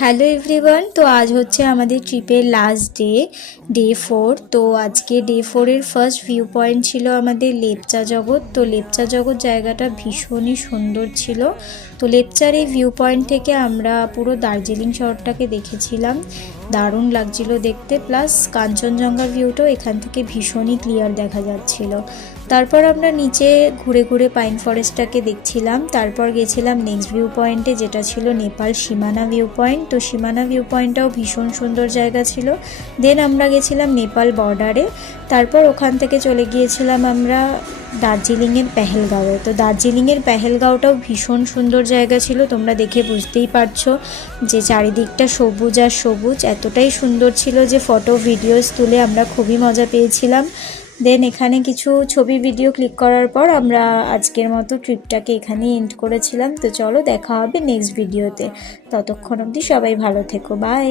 Hello everyone. তো আজ হচ্ছে আমাদের ট্রিপের লাস্ট ডে 4। তো আজকে ডে 4-এর ফার্স্ট ভিউ পয়েন্ট ছিল আমাদের লেপচা জগৎ। তো লেপচা জগৎ জায়গাটা ভীষণই সুন্দর ছিল। তো লেপচার এই ভিউ পয়েন্ট থেকে আমরা পুরো দার্জিলিং শহরটাকে দেখেছিলাম, দারুণ লাগছিল দেখতে। প্লাস কাঞ্চনজঙ্ঘা ভিউটাও এখান থেকে ভীষণই ক্লিয়ার দেখা যাচ্ছিল। তারপর আমরা নিচে ঘুরে ঘুরে পাইন ফরেস্টটাকে দেখছিলাম। তারপর গেছিলাম নেক্সট ভিউ পয়েন্টে, যেটা ছিল নেপাল সীমানা ভিউ পয়েন্ট। তো সীমানা ভিউ পয়েন্টটাও ভীষণ সুন্দর জায়গা ছিল। দেন আমরা গেছিলাম নেপাল বর্ডারে। তারপর ওখান থেকে চলে গিয়েছিলাম আমরা দার্জিলিংয়ের পেহেলগাঁওয়ে। তো দার্জিলিংয়ের পেহেলগাঁওটাও ভীষণ সুন্দর জায়গা ছিল, তোমরা দেখে বুঝতেই পারছো যে চারিদিকটা সবুজ আর সবুজ, এতটাই সুন্দর ছিল যে ফটো ভিডিওস তুলে আমরা খুবই মজা পেয়েছিলাম। দেন এখানে কিছু ছবি ভিডিও ক্লিক করার পর আমরা আজকের মতো ট্রিপটাকে এখানেই এন্ড করেছিলাম। তো চলো দেখা হবে নেক্সট ভিডিওতে, ততক্ষণ অবধি সবাই ভালো থেকো, বাই।